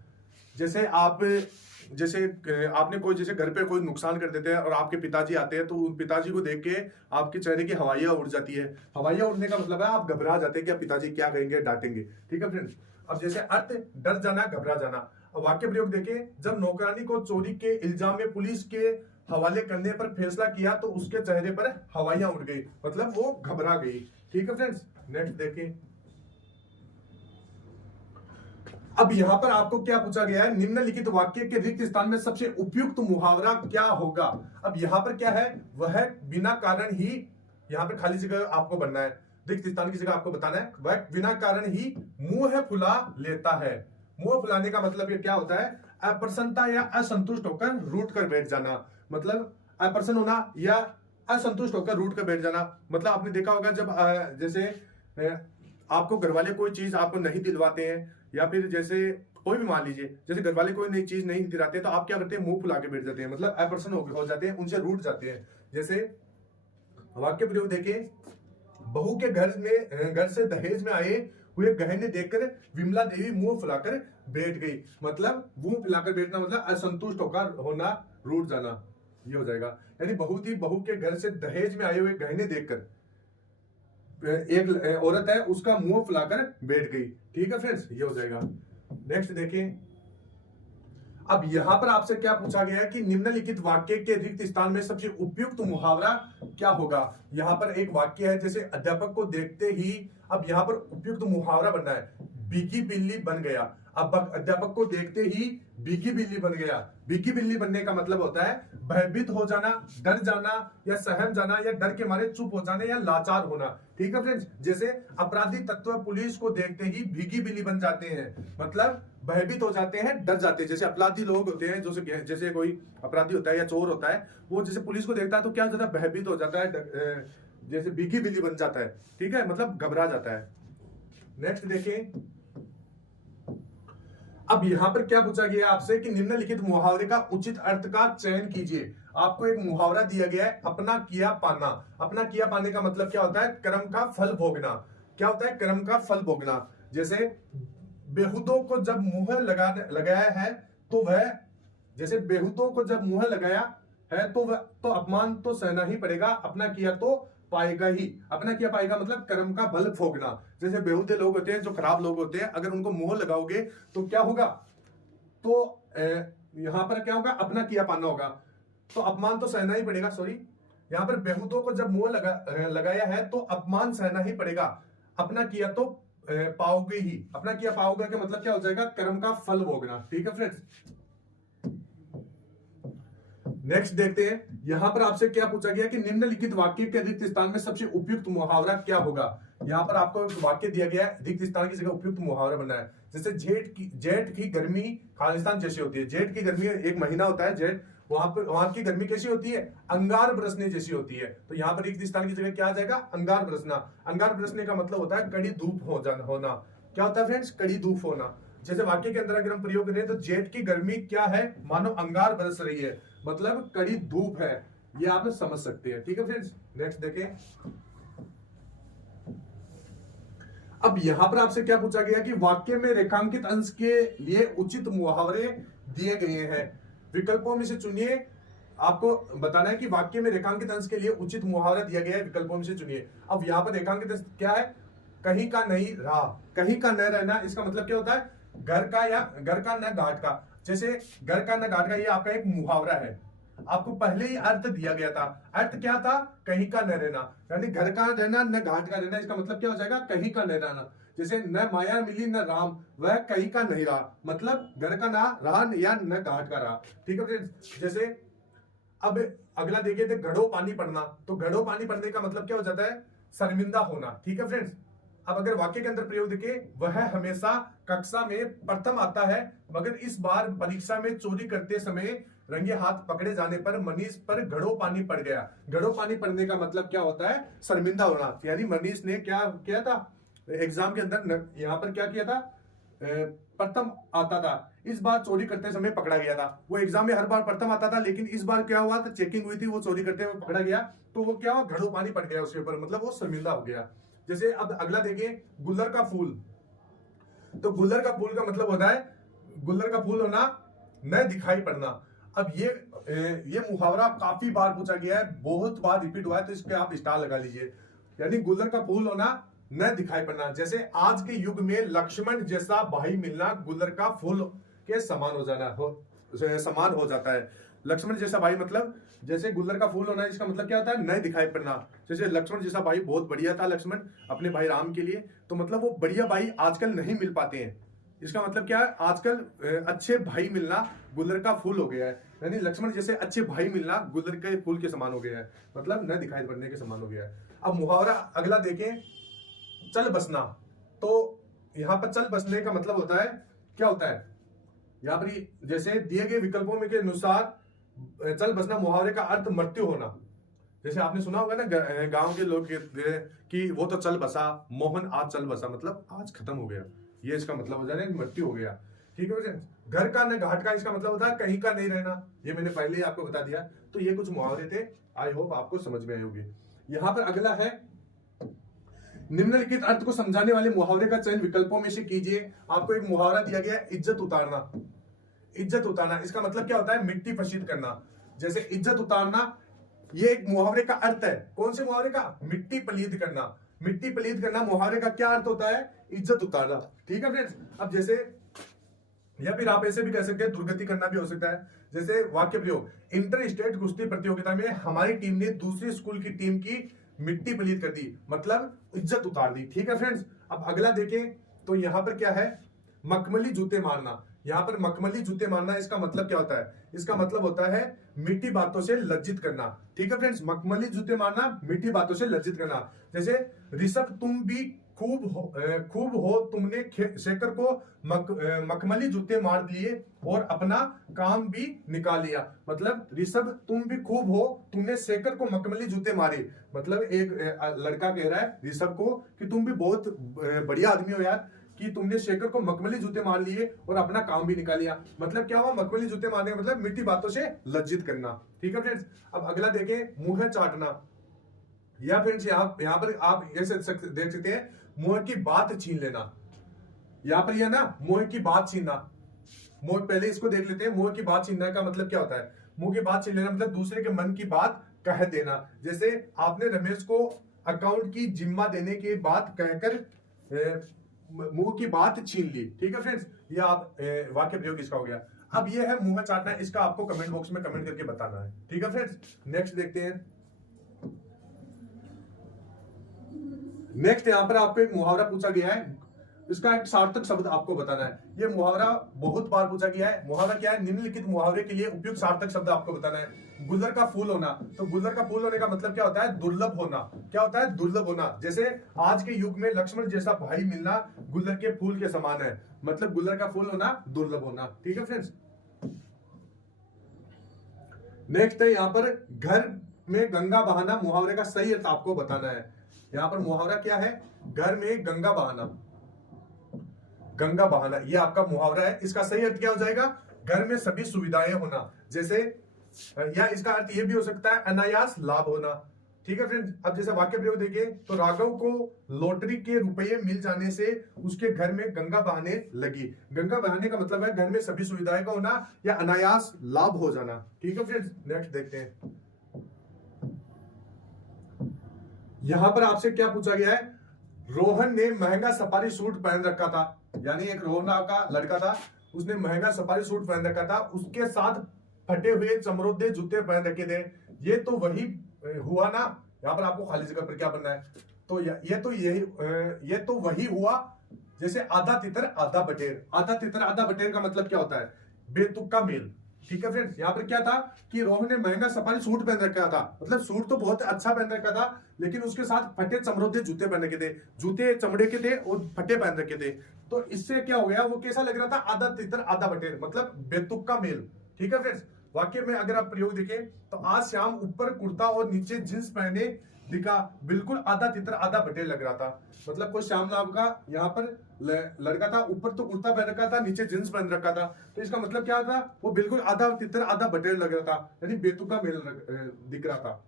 जैसे आपने कोई जैसे घर पे कोई नुकसान कर देते हैं और आपके पिताजी आते हैं, तो उन पिताजी को देख के आपके चेहरे की हवाइयां उड़ जाती है। हवाइयां उड़ने का मतलब है आप घबरा जाते हैं कि पिताजी क्या कहेंगे, डांटेंगे। ठीक है फ्रेंड्स, अब जैसे अर्थ, डर जाना, घबरा जाना। अब वाक्य प्रयोग देखें, जब नौकरानी को चोरी के इल्जाम में पुलिस के हवाले करने पर फैसला किया तो उसके चेहरे पर हवाइयां उड़ गई, मतलब वो घबरा गई। ठीक है फ्रेंड्स, नेक्स्ट देखें। अब यहां पर आपको क्या पूछा गया है, निम्नलिखित वाक्य के रिक्त स्थान में सबसे उपयुक्त मुहावरा क्या होगा। अब यहां पर क्या है, वह बिना कारण ही, यहां पर खाली जगह आपको बनना है, रिक्त स्थान की जगह आपको बताना है, वह बिना कारण ही मुंह फुला लेता है। मुंह फुलाने का मतलब ये क्या होता है, अप्रसन्नता या असंतुष्ट होकर रूठ कर बैठ जाना। मतलब अप्रसन्न होना या असंतुष्ट होकर रूठ कर बैठ जाना। मतलब आपने देखा होगा जब जैसे आपको घर वाले कोई चीज आपको नहीं दिलवाते हैं, या फिर जैसे कोई भी मान लीजिए, जैसे घर वाले कोई नई चीज नहीं दिलाते तो आप क्या करते हैं, मुंह फुला के बैठ जाते हैं, मतलब अप्रसन्न हो जाते हैं, उनसे रूठ जाते हैं। जैसे वाक्य प्रयोग देखें, बहू के घर से दहेज में आए हुए गहने देखकर विमला देवी मुंह फुलाकर बैठ गई। मतलब मुंह फुलाकर बैठना मतलब असंतुष्ट होकर होना, रूठ जाना, ये हो जाएगा। यानी बहू के घर से दहेज में आए हुए गहने देखकर एक औरत है उसका मुंह फुलाकर बैठ गई। ठीक है फ्रेंड्स, ये हो जाएगा। नेक्स्ट देखें, अब यहां पर आपसे क्या पूछा गया है कि निम्नलिखित वाक्य के रिक्त स्थान में सबसे उपयुक्त मुहावरा क्या होगा। यहां पर एक वाक्य है, जैसे अध्यापक को देखते ही, अब यहां पर उपयुक्त मुहावरा बनना है, भीगी बिल्ली बन गया। अब अध्यापक को देखते ही भीगी बिल्ली बन गया। भीगी बिल्ली बनने का मतलब होता है भयभीत हो जाना, डर जाना या सहम जाना या डर के मारे चुप हो जाना या लाचार होना। ठीक है फ्रेंड्स, जैसे अपराधी तत्व पुलिस को देखते ही भीगी बिल्ली बन जाते हैं, मतलब भयभीत हो जाते हैं, डर जाते हैं। जैसे अपराधी लोग होते हैं, जैसे कोई अपराधी होता है या चोर होता है, वो जैसे पुलिस को देखता है तो क्या ज्यादा भयभीत हो जाता है, जैसे भीगी बिल्ली बन जाता है। ठीक है, मतलब घबरा जाता है। नेक्स्ट देखें, अब यहां पर क्या पूछा गया आपसे कि निम्नलिखित मुहावरे का उचित अर्थ का चयन कीजिए। आपको एक मुहावरा दिया गया है, अपना किया पाना। अपना किया पाने का मतलब क्या होता है? कर्म का फल भोगना। क्या होता है? कर्म का फल भोगना। जैसे बेहुदों को जब मुंह लगाया है तो वह, जैसे बेहुदों को जब मुंह लगाया है तो वह, तो अपमान तो सहना ही पड़ेगा, अपना किया तो पाएगा ही। अपना किया पाएगा मतलब कर्म का फल भोगना। जैसे बेहुदे लोग होते हैं, जो खराब लोग होते हैं, अगर उनको मुंह लगाओगे तो क्या होगा? तो यहां पर क्या होगा? अपना किया पाना होगा, तो अपमान तो सहना ही पड़ेगा। सॉरी, यहां पर बेहुदों को जब मुंह लगाया है तो अपमान सहना ही पड़ेगा, अपना किया तो पाओगे ही। अपना किया पाओगे का मतलब क्या हो जाएगा? कर्म का फल भोगना। ठीक है फ्रेंड्स, नेक्स्ट देखते हैं। यहां पर आपसे क्या पूछा गया कि निम्नलिखित वाक्य के रिक्त स्थान में सबसे उपयुक्त मुहावरा क्या होगा। यहां पर आपको एक वाक्य दिया गया है, रिक्त स्थान की जगह उपयुक्त मुहावरा बनना है। जैसे जेठ की गर्मी खालिस्तान जैसी होती है। जेठ की गर्मी एक महीना होता है जेठ, वहां की गर्मी कैसी होती है? अंगार बरसने जैसी होती है। तो यहाँ पर रिक्त स्थान की जगह क्या आ जाएगा? अंगार बरसना। अंगार बरसने का मतलब होता है कड़ी धूप होना। क्या होता है फ्रेंड्स? कड़ी धूप होना। जैसे वाक्य के अंदर अगर हम प्रयोग करें तो जेठ की गर्मी क्या है? मानो अंगार बरस रही है, मतलब कड़ी धूप है। ये आप समझ सकते हैं। ठीक है फ्रेंड्स, नेक्स्ट देखें। अब यहां पर आपसे क्या पूछा गया कि वाक्य में रेखांकित अंश के लिए उचित मुहावरे दिए गए हैं, विकल्पों में से चुनिए। आपको बताना है कि वाक्य में रेखांकित अंश के लिए उचित मुहावरा दिया गया है, विकल्पों में से चुनिए। अब यहां पर रेखांकित अंश क्या है? कहीं का नहीं रहा। कहीं का न रहना, इसका मतलब क्या होता है? घर का या घर का न घाट का। जैसे घर का न घाट का, ये आपका एक मुहावरा है, आपको पहले ही अर्थ दिया गया था। अर्थ क्या था? कहीं का न रहना, यानी घर का रहना न घाट का रहना। इसका मतलब क्या हो जाएगा? कहीं का न रहना। जैसे न माया मिली न राम, वह कहीं का नहीं रहा, मतलब घर का ना रहा या न घाट का रहा। ठीक है फ्रेंड्स, जैसे अब अगला देखिए थे घड़ो पानी पड़ना। तो घड़ो पानी पड़ने का मतलब क्या हो जाता है? शर्मिंदा होना। ठीक है फ्रेंड्स, अब अगर वाक्य के अंदर प्रयोग देखिए, वह हमेशा कक्षा में प्रथम आता है, मगर इस बार परीक्षा में चोरी करते समय रंगे हाथ पकड़े जाने पर मनीष पर घड़ो पानी पड़ गया। घड़ो पानी पड़ने का मतलब क्या होता है? शर्मिंदा होना। यानी मनीष ने क्या किया था एग्जाम के अंदर? यहाँ पर क्या किया था? प्रथम आता था, इस बार चोरी करते समय पकड़ा गया था। वो एग्जाम में हर बार प्रथम आता था, लेकिन इस बार क्या हुआ? तो चेकिंग हुई थी, वो चोरी करते हुए पकड़ा गया, तो वो क्या हुआ? घड़ो पानी पड़ गया उसके ऊपर, मतलब वो शर्मिंदा हो गया। जैसे अब अगला देखें, गुल्लर का फूल। तो गुल्लर का फूल का मतलब होता है गुल्लर का फूल होना, न दिखाई पड़ना। अब ये मुहावरा काफी बार पूछा गया है, बहुत बार रिपीट हुआ है, तो इसके आप स्टार लगा लीजिए। यानी गुल्लर का फूल होना, न दिखाई पड़ना। जैसे आज के युग में लक्ष्मण जैसा भाई मिलना गुल्लर का फूल के समान हो जाता है। लक्ष्मण जैसा भाई मतलब जैसे गुल्लर का फूल होना, इसका मतलब क्या होता है? न दिखाई पड़ना। जैसे लक्ष्मण जैसा भाई बहुत बढ़िया था लक्ष्मण अपने भाई राम के लिए, तो मतलब वो बढ़िया भाई आजकल नहीं मिल पाते हैं। इसका मतलब क्या है? आजकल अच्छे भाई मिलना गुल्लर का फूल हो गया है। यानी लक्ष्मण जैसे अच्छे भाई मिलना गुल्लर के फूल के समान हो गया है, मतलब न दिखाई पड़ने के समान हो गया है। अब मुहावरा अगला देखें, चल बसना। तो यहां पर चल बसने का मतलब होता है, क्या होता है? यहां पर जैसे दिए गए विकल्पों में के अनुसार चल बसना मुहावरे का अर्थ मृत्यु होना। जैसे आपने सुना होगा ना, गांव के लोग कहते हैं कि वो तो चल बसा, मोहन आज चल बसा, मतलब आज खत्म हो गया। ये इसका मतलब हो जाए मृत्यु हो गया। ठीक है वैसे, घर का न घाट का, इसका मतलब होता है कहीं का नहीं रहना। ये मैंने पहले ही आपको बता दिया। तो ये कुछ मुहावरे थे, आई होप आपको समझ में आए होंगे। यहां पर अगला है, निम्नलिखित अर्थ को समझाने वाले मुहावरे का चयन विकल्पों में से कीजिए। आपको एक मुहावरा दिया गया है, इज्जत उतारना। इज्जत उतारना, इसका मतलब क्या होता है? मिट्टी पसीद करना। जैसे इज्जत उतारना, ये एक मुहावरे का अर्थ है। कौन से मुहावरे का? मिट्टी पलीद करना। मिट्टी पलीद करना मुहावरे का क्या अर्थ होता है? इज्जत उतारना। ठीक है फ्रेंड्स, अब जैसे, या फिर आप ऐसे भी कह सकते हैं, दुर्गति करना भी हो सकता है। जैसे वाक्य प्रयोग, इंटर स्टेट कुश्ती प्रतियोगिता में हमारी टीम ने दूसरी स्कूल की टीम की मिट्टी पलीद कर दी, मतलब इज्जत उतार दी। ठीक है फ्रेंड्स, अब अगला देखें, तो यहाँ पर क्या है, मखमली जूते मारना। यहाँ पर मखमली जूते मारना, इसका मतलब क्या होता है? इसका मतलब होता है मीठी बातों से लज्जित करना। ठीक है फ्रेंड्स, मखमली जूते मारना, मीठी बातों से लज्जित करना। जैसे ऋषभ तुम भी खूब हो तुमने शेखर को मखमली जूते मार दिए और अपना काम भी निकाल लिया। मतलब ऋषभ तुम भी खूब हो, तुमने शेखर को मखमली जूते मारे। मतलब एक लड़का कह रहा है ऋषभ को कि तुम भी बहुत बढ़िया आदमी हो यार, कि तुमने शेखर को मखमली जूते मार लिए और अपना काम भी निकाल लिया। मतलब क्या हुआ? मखमली जूते मारने का मतलब मीठी बातों से लज्जित करना। ठीक है फ्रेंड्स, अब अगला देखें, मुंह चाटना। या फ्रेंड्स यहाँ पर आप ऐसे देख सकते हैं, मुंह की बात छीन लेना। यहाँ पर यह ना, मुंह की बात छीनना। मुंह, पहले इसको देख लेते हैं। मुंह की बात छीनने का मतलब क्या होता है? मुंह की बात छीन लेना मतलब दूसरे के मन की बात कह देना। जैसे आपने रमेश को अकाउंट की जिम्मा देने की बात कहकर मुंह की बात छीन ली। ठीक है फ्रेंड्स, ये आप वाक्य प्रयोग इसका हो गया। अब ये है मुंह चाटना, इसका आपको कमेंट बॉक्स में कमेंट करके बताना है। ठीक है फ्रेंड्स, नेक्स्ट देखते हैं। नेक्स्ट यहां पर आपको एक मुहावरा पूछा गया है, इसका एक सार्थक शब्द आपको बताना है। ये मुहावरा बहुत बार पूछा गया है। मुहावरा क्या है? निम्नलिखित मुहावरे के लिए उपयुक्त सार्थक शब्द आपको बताना है। गुल्लर का फूल होना। तो गुल्लर का फूल होने का मतलब क्या होता है? दुर्लभ होना। क्या होता है? दुर्लभ होना। जैसे आज के युग में लक्ष्मण जैसा भाई मिलना गुल्लर के फूल के समान है। मतलब गुल्लर का फूल होना, दुर्लभ होना। ठीक है फ्रेंड्स, नेक्स्ट है यहाँ पर घर में गंगा बहाना। मुहावरे का सही अर्थ आपको बताना है। यहाँ पर मुहावरा क्या है? घर में गंगा बहाना। गंगा बहाना ये आपका मुहावरा है। इसका सही अर्थ क्या हो जाएगा? घर में सभी सुविधाएं होना। जैसे या इसका अर्थ ये भी हो सकता है अनायास लाभ होना। ठीक है फ्रेंड्स, अब जैसे वाक्य प्रयोग देखिए, तो राघव को लॉटरी के रुपए मिल जाने से उसके घर में गंगा बहाने लगी। गंगा बहाने का मतलब है घर में सभी सुविधाएं का होना या अनायास लाभ हो जाना। ठीक है फ्रेंड्स, नेक्स्ट देखते हैं। यहां पर आपसे क्या पूछा गया है? रोहन ने महंगा सफारी सूट पहन रखा था। यानी एक रोहन का लड़का था, उसने महंगा सफारी सूट पहन रखा था, उसके साथ फटे हुए चमरोदे जूते पहन रखे थे। ये तो वही हुआ ना। यहाँ पर आपको खाली जगह पर क्या बनना है? तो ये तो वही हुआ जैसे आधा तितर आधा बटेर। आधा तितर आधा बटेर का मतलब क्या होता है? बेतुका मेल। ठीक है फ्रेंड्स, यहाँ पर क्या था कि रोहन ने महंगा सफारी सूट पहन रखा था। मतलब सूट तो बहुत अच्छा पहन रखा था, लेकिन उसके साथ फटे चमरोदे जूते पहन रखे थे। जूते चमड़े के थे और फटे पहन रखे थे। तो इससे क्या हो गया? वो कैसा लग रहा था? आधा तितर आधा बटेर, मतलब बेतुका मेल। ठीक है फ्रेंड्स, वाक्य में अगर आप प्रयोग देखें तो आज शाम ऊपर कुर्ता और नीचे जींस पहने दिखा, बिल्कुल आधा तितर आधा बटेर लग रहा था। मतलब कोई श्याम नाम का यहाँ पर लड़का था, ऊपर तो कुर्ता पहन रखा था, नीचे जींस पहन रखा था। तो इसका मतलब क्या था? वो बिल्कुल आधा तितर आधा बटेर लग रहा था, यानी बेतुका मेल दिख रहा था।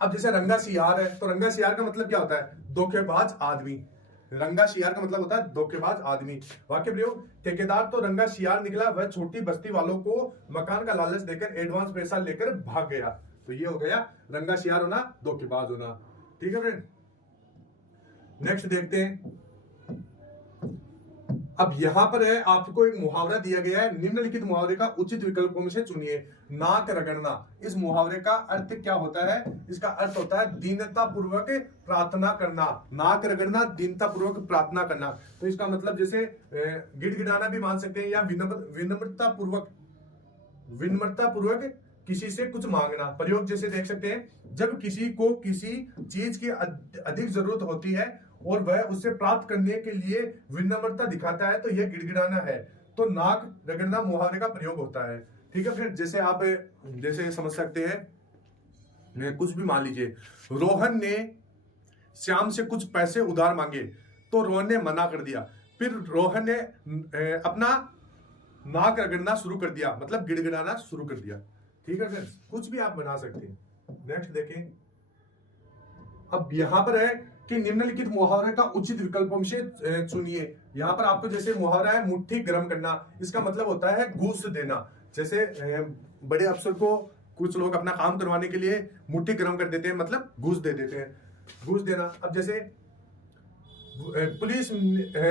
अब जैसे रंगा सियार है, तो रंगा सियार का मतलब क्या होता है? धोखेबाज आदमी। रंगा शियार का मतलब होता है धोखेबाज आदमी। वाक्य प्रयोग, ठेकेदार तो रंगा शियार निकला, वह छोटी बस्ती वालों को मकान का लालच देकर एडवांस पैसा लेकर भाग गया। तो ये हो गया रंगा शियार होना, धोखेबाज होना। ठीक है फ्रेंड, नेक्स्ट देखते हैं। अब यहां पर है आपको एक मुहावरा दिया गया है, निम्नलिखित मुहावरे का उचित विकल्पों में से चुनिए। नाक रगड़ना, इस मुहावरे का अर्थ क्या होता है? इसका अर्थ होता है दीनता पूर्वक प्रार्थना करना। नाक रगड़ना, दीनता पूर्वक प्रार्थना करना। तो इसका मतलब जैसे गिड़गिड़ाना भी मान सकते हैं, या विनम्रता पूर्वक किसी से कुछ मांगना। प्रयोग जैसे देख सकते हैं, जब किसी को किसी चीज की अधिक जरूरत होती है और वह उसे प्राप्त करने के लिए विनम्रता दिखाता है, तो यह गिड़गिड़ाना है। तो नाक रगड़ना मुहावरे का प्रयोग होता है। ठीक है फ्रेंड, जैसे आप जैसे समझ सकते हैं, कुछ भी मान लीजिए, रोहन ने श्याम से कुछ पैसे उधार मांगे तो रोहन ने मना कर दिया। फिर रोहन ने अपना नाक रगड़ना शुरू कर दिया, मतलब गिड़गिड़ाना शुरू कर दिया। ठीक है फ्रेंड्स, कुछ भी आप बना सकते हैं। नेक्स्ट देखें। अब यहां पर है कि निम्नलिखित मुहावरे का उचित विकल्पों से चुनिए। यहां पर आपको जैसे मुहावरा है मुट्ठी गर्म करना, इसका मतलब होता है घूस देना। जैसे बड़े अफसर को कुछ लोग अपना काम करवाने के लिए मुट्ठी गर्म कर देते हैं, मतलब घूस दे देते हैं, घूस देना। अब जैसे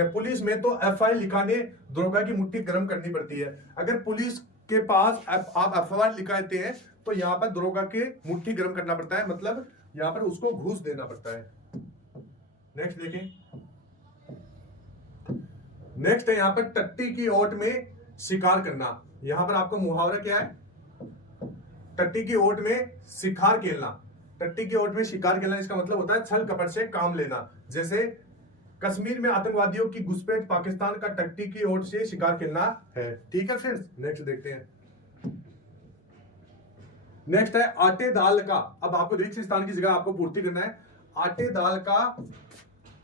पुलिस में तो एफआईआर लिखाने दरोगा की मुट्ठी गर्म करनी पड़ती है। अगर पुलिस के पास आप एफआईआर लिखाते हैं तो यहाँ पर दरोगा के मुट्ठी गर्म करना पड़ता है, मतलब यहाँ पर उसको घूस देना पड़ता है। नेक्स्ट देखें। नेक्स्ट है यहाँ पर टट्टी की ओट में शिकार करना। यहाँ पर आपको मुहावरा क्या है, टट्टी की ओट में शिकार खेलना। टट्टी की ओट में शिकार खेलना इसका मतलब होता है छल कपट से काम लेना। जैसे कश्मीर में आतंकवादियों की घुसपैठ, पाकिस्तान का टट्टी की ओट से शिकार खेलना है। ठीक है फ्रेंड्स, नेक्स्ट देखते हैं। नेक्स्ट है आटे दाल का। अब आपको रिक्त स्थान की जगह आपको पूर्ति करना है। आटे दाल का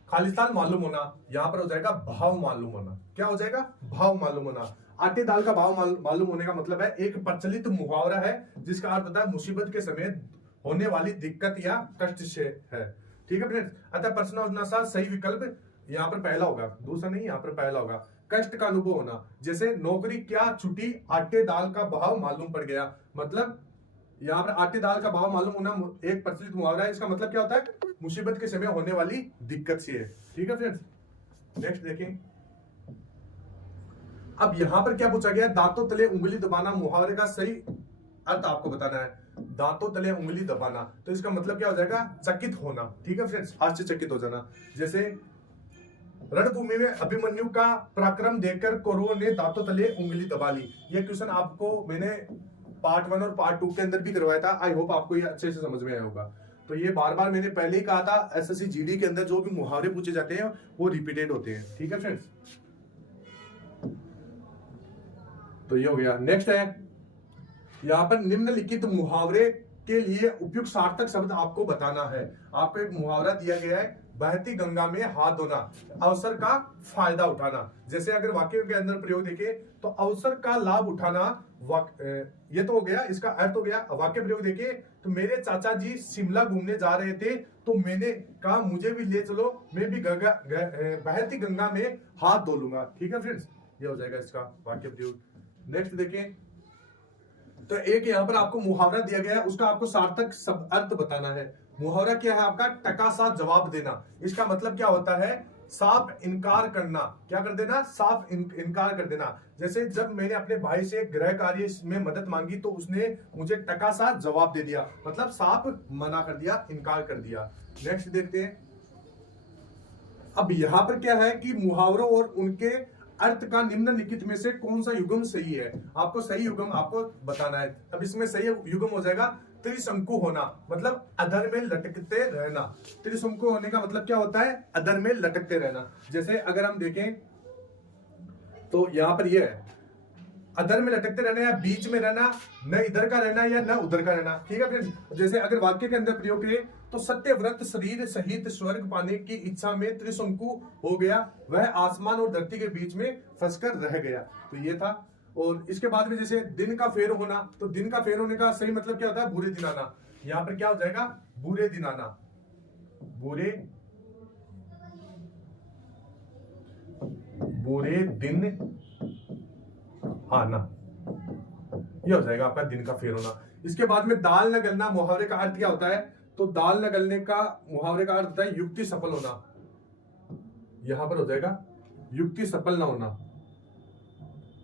खालिस्तान मालूम होना, यहां पर हो जाएगा भाव मालूम होना। क्या हो जाएगा, भाव मालूम होना। आटे दाल का भाव मालूम होने का मतलब है एक प्रचलित मुहावरा है जिसका अर्थ होता है मुसीबत के समय होने वाली दिक्कत या कष्ट से है। ठीक है फ्रेंड्स, अतः प्रश्न सही विकल्प यहाँ पर पहला होगा, दूसरा नहीं, यहाँ पर पहला होगा। कष्ट का अनुभव होना, जैसे नौकरी क्या छुट्टी, आटे दाल का भाव मालूम पड़ गया। मतलब यहाँ पर आटे दाल का भाव मालूम होना एक प्रचलित मुहावरा है। इसका मतलब क्या होता है, मुसीबत के समय होने वाली दिक्कत से है। ठीक है फ्रेंड्स, नेक्स्ट देखें। अब यहां पर क्या पूछा गया, दांतों तले उंगली दबाना। मुहावरे का सही अर्थ आपको बताना है। दांतों तले उंगली दबाना, तो इसका मतलब क्या हो जाएगा, चकित होना। ठीक है फ्रेंड्स, आश्चर्यचकित हो जाना। जैसे रणभूमि में अभिमन्यु का पराक्रम देखकर कौरवों ने दांतों तले उंगली दबा ली। यह क्वेश्चन आपको मैंने पार्ट 1 और पार्ट 2 के अंदर भी करवाया था। आई होप आपको ये अच्छे से समझ में आया होगा। तो ये बार बार मैंने पहले ही कहा था, एसएससी जीडी के अंदर जो भी मुहावरे पूछे जाते हैं वो रिपीटेड होते हैं। ठीक है फ्रेंड्स, तो ये हो गया। नेक्स्ट है यहां पर निम्नलिखित मुहावरे के लिए उपयुक्त सार्थक शब्द आपको बताना है। आपको एक मुहावरा दिया गया है, बहती गंगा में हाथ धोना, अवसर का फायदा उठाना। जैसे अगर वाक्य के अंदर प्रयोग देखे तो अवसर का लाभ उठाना, ये तो हो गया, इसका अर्थ हो गया। वाक्य प्रयोग देखे तो मेरे चाचा जी शिमला घूमने जा रहे थे तो मैंने कहा मुझे भी ले चलो, मैं भी बहती गंगा में हाथ धो लूंगा। ठीक है फ्रेंड्स, ये हो जाएगा इसका वाक्य प्रयोग। नेक्स्ट देखें, तो एक यहां पर आपको मुहावरा दिया गया है, उसका आपको सार्थक अर्थ बताना है। मुहावरा क्या है आपका, टका सा जवाब देना। इसका मतलब क्या होता है, साफ इनकार करना। क्या कर देना, साफ इनकार कर देना। जैसे जब मैंने अपने भाई से गृह कार्य में मदद मांगी तो उसने मुझे टका सा जवाब दे दिया, मतलब साफ मना कर दिया, इनकार कर दिया। नेक्स्ट देखते हैं। अब यहां पर क्या है कि मुहावरों और उनके अर्थ का निम्नलिखित में से कौन सा युग्म सही है, आपको सही युग्म आपको बताना है। अब इसमें सही युग्म हो जाएगा त्रिशंकु होना, मतलब अधर में लटकते रहना। त्रिशंकु होने का मतलब क्या होता है, अधर में लटकते रहना। जैसे अगर हम देखें तो यहां पर यह है, अधर में लटकते रहना या बीच में रहना, न इधर का रहना या न उधर का रहना। ठीक है फ्रेंड्स, जैसे अगर वाक्य के अंदर प्रयोग करें तो सत्यव्रत शरीर सहित स्वर्ग पाने की इच्छा में त्रिशंकु हो गया, वह आसमान और धरती के बीच में फंसकर रह गया। तो ये था। और इसके बाद में जैसे दिन का फेर होना, तो दिन का फेर होने का सही मतलब क्या होता है, बुरे दिन आना। यहां पर क्या हो जाएगा, बुरे दिन आना, बुरे दिन आना, ये हो जाएगा आपका दिन का फेर होना। इसके बाद में दाल न गलना, मुहावरे का अर्थ क्या होता है, तो दाल न गलने का मुहावरे का अर्थ होता है युक्ति सफल होना। यहां पर हो जाएगा युक्ति सफल न होना।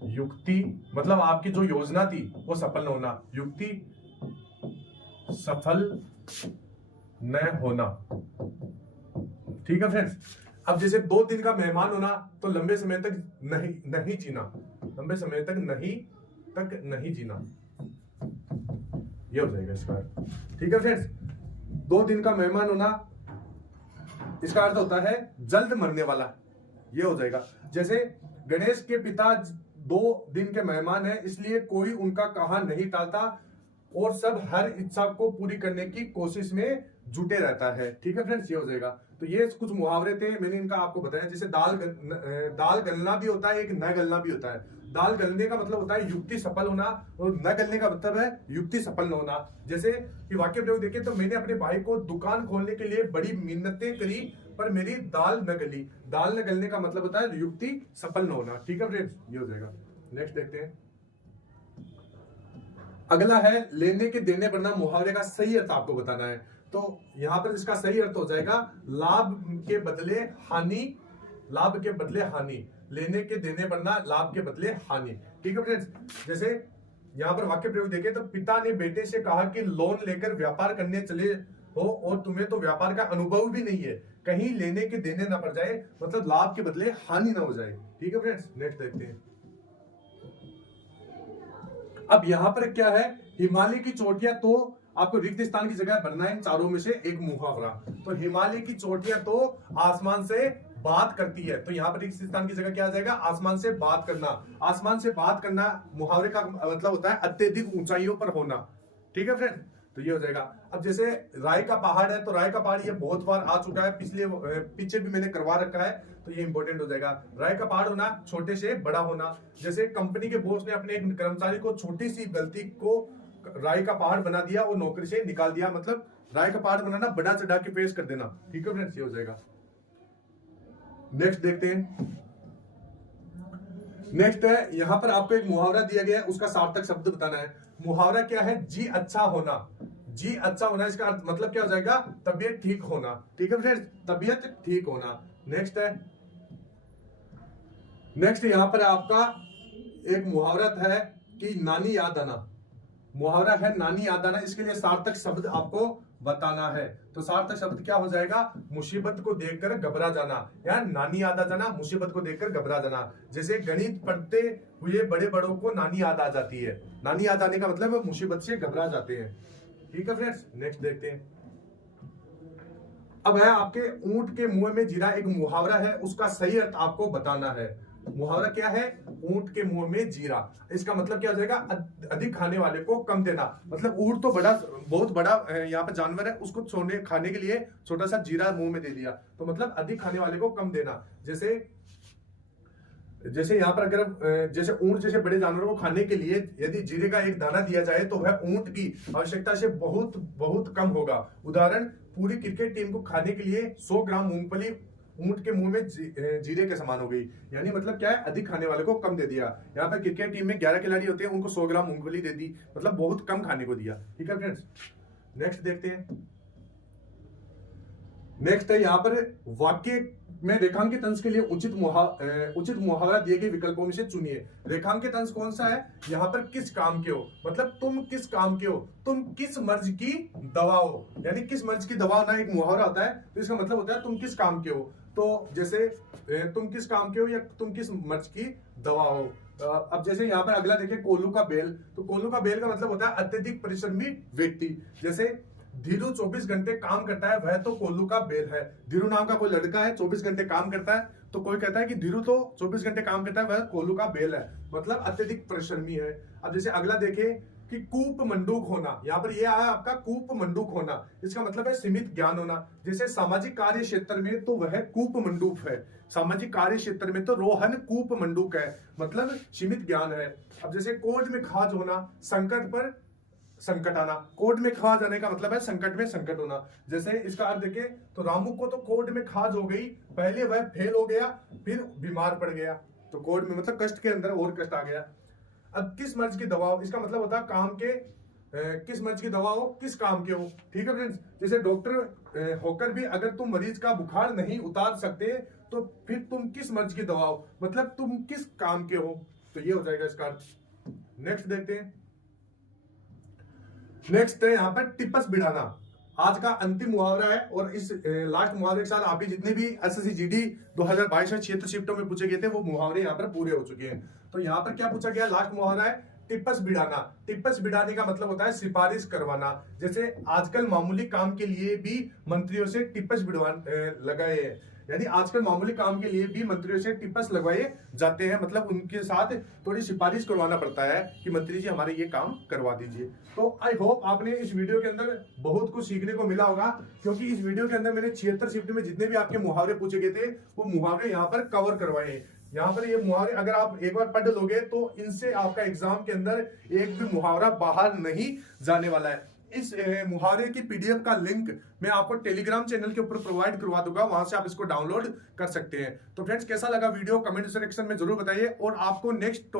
युक्ति मतलब आपकी जो योजना थी वो सफल न होना, युक्ति सफल न होना। ठीक है फ्रेंड्स। अब जैसे 2 दिन का मेहमान होना, तो लंबे समय तक नहीं जीना, लंबे समय तक नहीं जीना, ये हो जाएगा इसका। ठीक है फ्रेंड्स, 2 दिन का मेहमान होना, इसका अर्थ होता है जल्द मरने वाला, ये हो जाएगा। जैसे गणेश के पिता 2 दिन के मेहमान है, इसलिए कोई उनका कहा नहीं टालता और सब हर इच्छा को पूरी करने की कोशिश में जुटे रहता है। ठीक है फ्रेंड्स, ये हो जाएगा। तो ये कुछ मुहावरे थे, मैंने इनका आपको बताया। जैसे दाल गलना भी होता है, एक न गलना भी होता है। दाल गलने का मतलब होता है युक्ति सफल होना, और न गलने का मतलब है युक्ति सफल न होना। जैसे कि वाक्य प्रयोग देखें तो मैंने अपने भाई को दुकान खोलने के लिए बड़ी मिन्नतें करी पर मेरी दाल न गली। दाल न गलने का मतलब होता है युक्ति सफल न होना। ठीक है फ्रेंड्स, ये हो जाएगा। नेक्स्ट देखते हैं। अगला है लेने के देने बढ़ना। मुहावरे का सही अर्थ आपको बताना है। तो यहां पर इसका सही अर्थ हो जाएगा लाभ के बदले हानि, लाभ के बदले हानि, लेने के देने बढ़ना, लाभ के बदले हानि। ठीक है फ्रेंड्स, जैसे यहां पर वाक्य प्रयोग देखें तो पिता ने बेटे से कहा कि लोन लेकर व्यापार करने चले हो और तुम्हें तो व्यापार का अनुभव भी नहीं है, कहीं लेने के देने ना पड़ जाए, मतलब लाभ के बदले हानि ना हो जाए। ठीक है फ्रेंड्स, नेक्स्ट देखते हैं। अब यहां पर क्या है, हिमालय की चोटियां तो आपको रिक्त स्थान की जगह भरना है चारों में से एक मुहावरा। तो हिमालय की चोटियां तो आसमान से बात करती है, तो यहाँ पर रिक्त स्थान की जगह क्या आ जाएगा, आसमान से बात करना। आसमान से बात करना मुहावरे का मतलब होता है अत्यधिक ऊंचाइयों पर होना। ठीक है फ्रेंड, तो ये हो जाएगा। अब जैसे राय का पहाड़ है, तो राय का पहाड़ ये बहुत बार आ चुका है, पीछे भी मैंने करवा रखा है, तो ये इंपॉर्टेंट हो जाएगा। राय का पहाड़ होना, छोटे से बड़ा होना। जैसे कंपनी के बॉस ने अपने एक कर्मचारी को छोटी सी गलती को राय का पहाड़ बना दिया और नौकरी से निकाल दिया, मतलब राय का पहाड़ बनाना, बड़ा चढ़ा के पेश कर देना। ठीक है फ्रेंड्स, ये हो जाएगा। नेक्स्ट देखते हैं। नेक्स्ट है, यहां पर आपको एक मुहावरा दिया गया है, उसका सार्थक शब्द बताना है। मुहावरा क्या है, जी अच्छा होना। जी अच्छा होना, इसका मतलब क्या हो जाएगा, तबीयत ठीक होना। ठीक है फ्रेंड्स, तबीयत ठीक होना। नेक्स्ट है, नेक्स्ट यहां पर आपका एक मुहावरा है कि नानी याद आना। मुहावरा है नानी याद आना, इसके लिए सार्थक शब्द आपको बताना है। तो सार्थक शब्द क्या हो जाएगा, मुसीबत को देखकर घबरा जाना, या नानी याद आ जाना, मुसीबत को देखकर घबरा जाना। जैसे गणित पढ़ते हुए बड़े बड़ों को नानी याद आ जाती है, नानी याद आने का मतलब है मुसीबत से घबरा जाते हैं। ठीक है फ्रेंड्स, नेक्स्ट देखते हैं। अब है आपके ऊंट के मुंह में जीरा, एक मुहावरा है, उसका सही अर्थ आपको बताना है। मुहावरा क्या है, ऊंट के मुंह में जीरा, इसका मतलब क्या हो जाएगा, अधिक खाने वाले को कम देना। मतलब ऊंट तो बड़ा, बहुत बड़ा यहाँ पे जानवर है, उसको सोने खाने के लिए छोटा सा जीरा मुंह में दे दिया, तो मतलब अधिक खाने वाले को कम देना। जैसे यहाँ पर अगर जैसे ऊंट जैसे बड़े जानवरों को खाने के लिए यदि जीरे का एक दाना दिया जाए तो वह ऊंट की आवश्यकता से बहुत बहुत कम होगा। उदाहरण, पूरी क्रिकेट टीम को खाने के लिए 100 ग्राम मूंगफली ऊंट के मुंह में जीरे के समान हो गई। यानी मतलब क्या है, अधिक खाने वाले को कम दे दिया। यहाँ पर क्रिकेट टीम में 11 खिलाड़ी होते हैं, उनको 100 ग्राम मूंगफली दे दी, मतलब बहुत कम खाने को दिया। ठीक है फ्रेंड्स, नेक्स्ट देखते हैं। नेक्स्ट है यहाँ पर वाक्य में रेखांकित अंश के लिए उचित मुहावरा दिए गए विकल्पों में से चुनिए। रेखांकित अंश कौन सा है, यहाँ पर किस काम के हो, मतलब तुम किस काम के हो, तुम किस मर्ज की दवा हो। यानी किस मर्ज की दवा होना एक मुहावरा होता है, तो इसका मतलब होता है तुम किस काम के हो। तो जैसे तुम किस काम के हो या तुम किस मर्ज की दवा हो। अब जैसे यहाँ पर अगला देखिए, कोल्लू का बेल। तो कोल्लू का बेल का मतलब होता है अत्यधिक परिश्रमी व्यक्ति। जैसे धीरू 24 घंटे काम करता है, वह तो कोल्लू का बेल है। धीरू नाम का कोई लड़का है, 24 घंटे काम करता है, तो कोई कहता है कि धीरू तो 24 घंटे काम करता है, वह कोल्लू का बेल है, मतलब अत्यधिक परिश्रमी है। अब जैसे अगला देखें कि कूप मंडूक होना, यहाँ पर यह आया आपका कूप मंडूक होना, इसका मतलब है सीमित ज्ञान होना। जैसे सामाजिक कार्य क्षेत्र में तो वह कूप मंडूक है, सामाजिक कार्य क्षेत्र में तो रोहन कूप मंडूक है, मतलब सीमित ज्ञान है। अब जैसे कोर्ट में खाज होना, संकट पर संकट आना। कोर्ट में खाज आने का मतलब है संकट में संकट होना। जैसे इसका अर्थ देखें तो रामू को तो कोर्ट में खाज हो गई, पहले वह फेल हो गया, फिर बीमार पड़ गया, तो कोर्ट में मतलब कष्ट के अंदर और कष्ट आ गया। अब किस मर्ज की दवा हो, इसका मतलब होता है काम के किस मर्ज की दवा हो, किस काम के हो। ठीक है फ्रेंड्स, जैसे डॉक्टर होकर भी अगर तुम मरीज का बुखार नहीं उतार सकते तो फिर तुम किस मर्ज की दवा हो, मतलब तुम किस काम के हो। तो ये हो जाएगा इसका अर्थ। नेक्स्ट देखते हैं। नेक्स्ट है यहाँ पर टिपस बिड़ाना, आज का अंतिम मुहावरा है, और इस लास्ट मुहावरे के साथ आपके जितने भी एसएससी जीडी 2022 में 76 शिफ्टों में पूछे गए थे वो मुहावरे यहाँ पर पूरे हो चुके हैं। तो यहाँ पर क्या पूछा गया, लास्ट मुहावरा है टिप्पस बिड़ाना। टिप्पस बिड़ाने का मतलब होता है सिफारिश करवाना। जैसे आजकल मामूली काम के लिए भी मंत्रियों से टिप्पस लगाए हैं, यानी आजकल मामूली काम के लिए भी मंत्रियों से टिप्पस लगवाए जाते हैं, मतलब उनके साथ थोड़ी सिफारिश करवाना पड़ता है कि मंत्री जी हमारे ये काम करवा दीजिए। तो आई होप आपने इस वीडियो के अंदर बहुत कुछ सीखने को मिला होगा, क्योंकि इस वीडियो के अंदर मैंने 76 शिफ्ट में जितने भी आपके मुहावरे पूछे गए थे वो मुहावरे यहाँ पर कवर करवाए हैं। यहाँ पर ये मुहावरे अगर आप एक बार पढ़ लोगे तो इनसे आपका एग्जाम के अंदर एक भी मुहावरा बाहर नहीं जाने वाला है। इस मुहावरे की पीडीएफ का लिंक मैं आपको टेलीग्राम चैनल के ऊपर प्रोवाइड करवा दूंगा, वहां से आप इसको डाउनलोड कर सकते हैं। तो फ्रेंड्स, कैसा लगा वीडियो कमेंट सेक्शन में जरूर बताइए, और आपको नेक्स्ट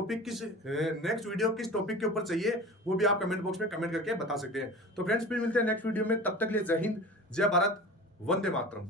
वीडियो किस टॉपिक के ऊपर चाहिए वो भी आप कमेंट बॉक्स में कमेंट करके बता सकते हैं। तो फ्रेंड्स, फिर मिलते हैं नेक्स्ट वीडियो में, तब तक के लिए जय हिंद, जय भारत, वंदे मातरम।